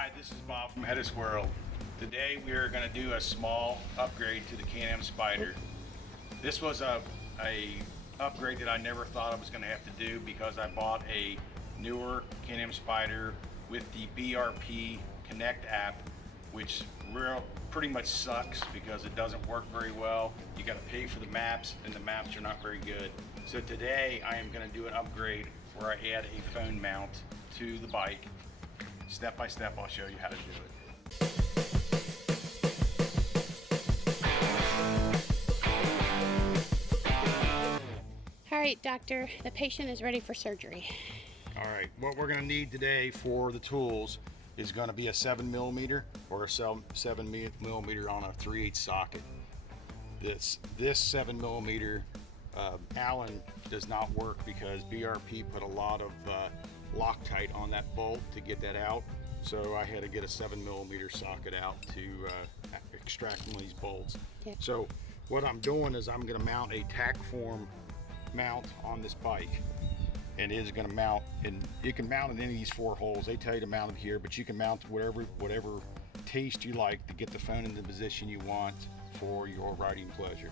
Hi, this is Bob from HetteshWorld. Today we are going to do a small upgrade to the Can-Am Spyder. This was a upgrade that I never thought I was going to have to do because I bought a newer Can-Am Spyder with the BRP Connect app, which pretty much sucks because it doesn't work very well. You got to pay for the maps, and the maps are not very good. So today I am going to do an upgrade where I add a phone mount to the bike. Step by step, I'll show you how to do it. All right, doctor, the patient is ready for surgery. All right, what we're gonna need today for the tools is gonna be a 7mm or a 7mm on a 3/8 socket. This 7mm Allen does not work because BRP put a lot of Loctite on that bolt to get that out. So I had to get a 7mm socket out to extract one of these bolts. Yeah. So what I'm doing is I'm gonna mount a Tack form mount on this bike. And it is gonna mount, and you can mount in any of these 4 holes. They tell you to mount it here, but you can mount whatever taste you like to get the phone in the position you want for your riding pleasure.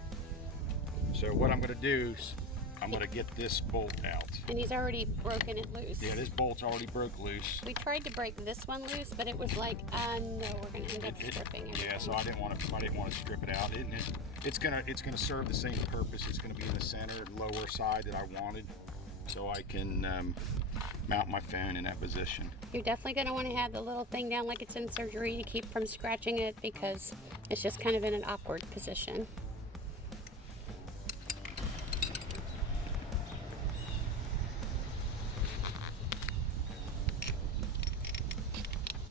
So what I'm gonna do is I'm gonna get this bolt out. And he's already broken it loose. Yeah, this bolt's already broke loose. We tried to break this one loose, but it was like, no, we're gonna end up stripping everything. Yeah, so I didn't want to strip it out. It's gonna serve the same purpose. It's gonna be in the center, lower side that I wanted, so I can mount my phone in that position. You're definitely gonna want to have the little thing down like it's in surgery to keep from scratching it because it's just kind of in an awkward position.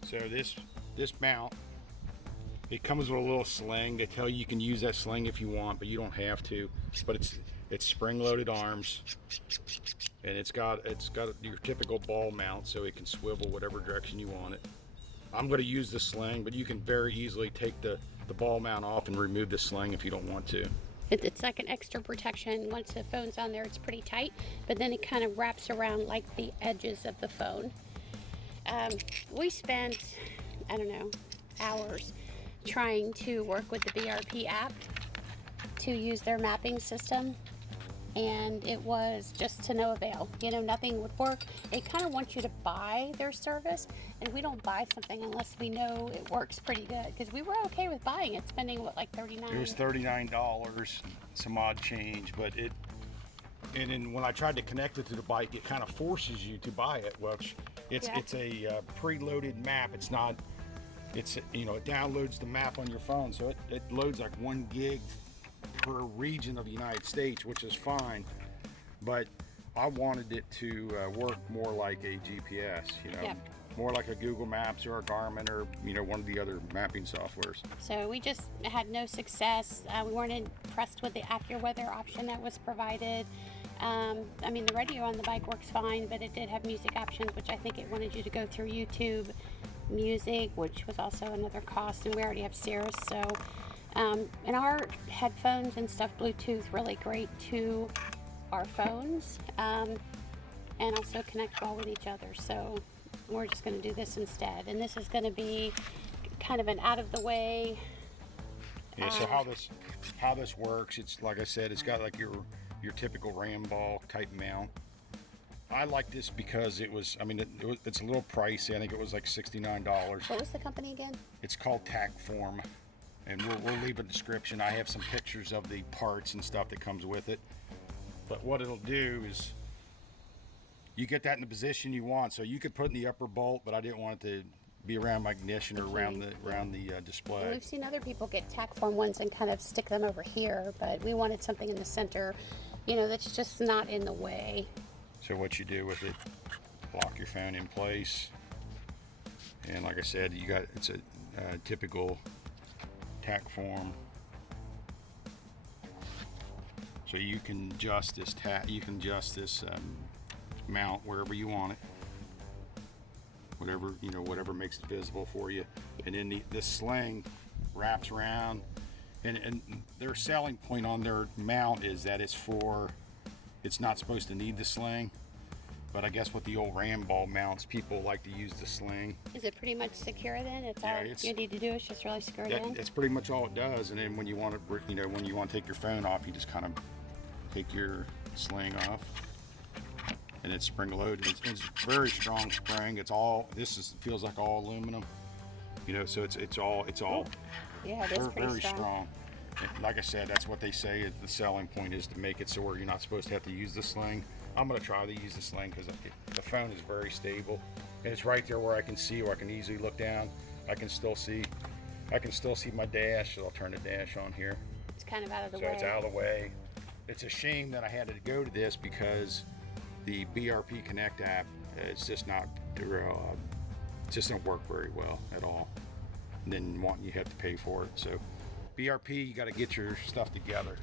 So this mount, it comes with a little sling. They tell you can use that sling if you want, but you don't have to. But it's spring-loaded arms, and it's got your typical ball mount, so it can swivel whatever direction you want it. I'm going to use the sling, but you can very easily take the ball mount off and remove the sling if you don't want to. It's like an extra protection. Once the phone's on there, it's pretty tight, but then it kind of wraps around like the edges of the phone. We spent, I don't know, hours trying to work with the BRP app to use their mapping system, and it was just to no avail. You know, nothing would work. It kind of wants you to buy their service, and we don't buy something unless we know it works pretty good, because we were okay with buying it, spending what, like $39? It was $39, some odd change, but and then when I tried to connect it to the bike, it kind of forces you to buy it, which it's a preloaded map. It downloads the map on your phone, so it loads like 1 gig per region of the United States, which is fine, but I wanted it to work more like a GPS, more like a Google Maps or a Garmin or one of the other mapping softwares. So we just had no success. We weren't impressed with the AccuWeather option that was provided. I mean, the radio on the bike works fine, but it did have music options, which I think it wanted you to go through YouTube Music, which was also another cost, and we already have Sirius. So, and our headphones and stuff, Bluetooth, really great to our phones, and also connect well with each other. So we're just going to do this instead, and this is going to be kind of an out of the way. Yeah. So how this works? It's like I said, it's got like your typical ram ball type mount. I like this because it's a little pricey. I think it was like $69. What was the company again? It's called Tack Form, and we'll leave a description. I have some pictures of the parts and stuff that comes with it. But what it'll do is you get that in the position you want. So you could put in the upper bolt, but I didn't want it to be around my ignition or around the display. And we've seen other people get Tack Form ones and kind of stick them over here, but we wanted something in the center, that's just not in the way. So what you do with it, lock your phone in place, and like I said, it's a typical Tack Form. So you can adjust this mount wherever you want it, whatever makes it visible for you. And then this sling wraps around, and their selling point on their mount is that it's not supposed to need the sling, But I guess with the old ram ball mounts, people like to use the sling. Is it pretty much secure then? It's Yeah, all you need to do is just really screw it in? That's pretty much all it does. And then when you want to, when you want to take your phone off, you just kind of take your sling off. And it's spring loaded. It's very strong spring. It's all, feels like all aluminum. So it's all Yeah, it is pretty very strong. strong. And like I said, that's what they say the selling point is, to make it so where you're not supposed to have to use the sling. I'm gonna try to use the sling because the phone is very stable, and it's right there where I can see, where I can easily look down. I can still see my dash. So I'll turn the dash on here. It's kind of out of the So way. it's out of the way. It's a shame that I had to go to this because the BRP Connect app, it's just not, it just don't work very well at all. And then you have to pay for it. So BRP, you got to get your stuff together.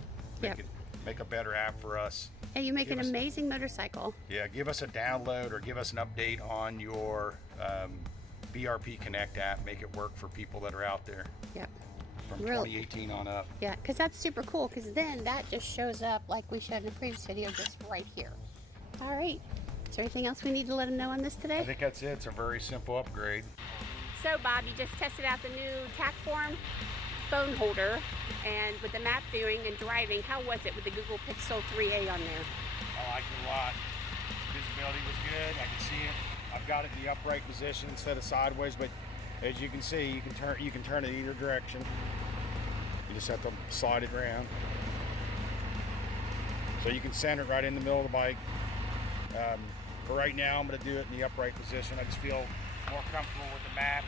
Make a better app for us. Hey, you make an amazing motorcycle. Yeah, give us a download or give us an update on your BRP Connect app. Make it work for people that are out there. Yep. From 2018 on up. Yeah, because that's super cool, because then that just shows up like we showed in the previous video, just right here. All right. Is there anything else we need to let them know on this today? I think that's it. It's a very simple upgrade. So, Bob, you just tested out the new Tack phone holder, and with the map viewing and driving, how was it with the Google Pixel 3a on there? I liked it a lot. Visibility was good. I can see it. I've got it in the upright position instead of sideways, but as you can see, you can turn it either direction. You just have to slide it around. So you can center it right in the middle of the bike. For right now, I'm going to do it in the upright position. I just feel more comfortable with the map.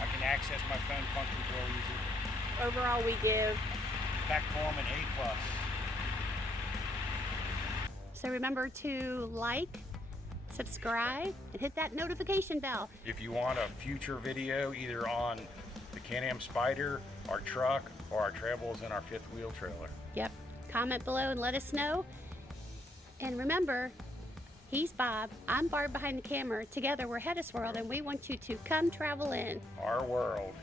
I can access my phone functions real easy. Overall, we give Platform an A+. So remember to like, subscribe, and hit that notification bell. If you want a future video either on the Can-Am Spyder, our truck, or our travels in our fifth wheel trailer. Yep. Comment below and let us know. And remember, he's Bob, I'm Barb behind the camera. Together we're HetteshWorld, and we want you to come travel in Our world.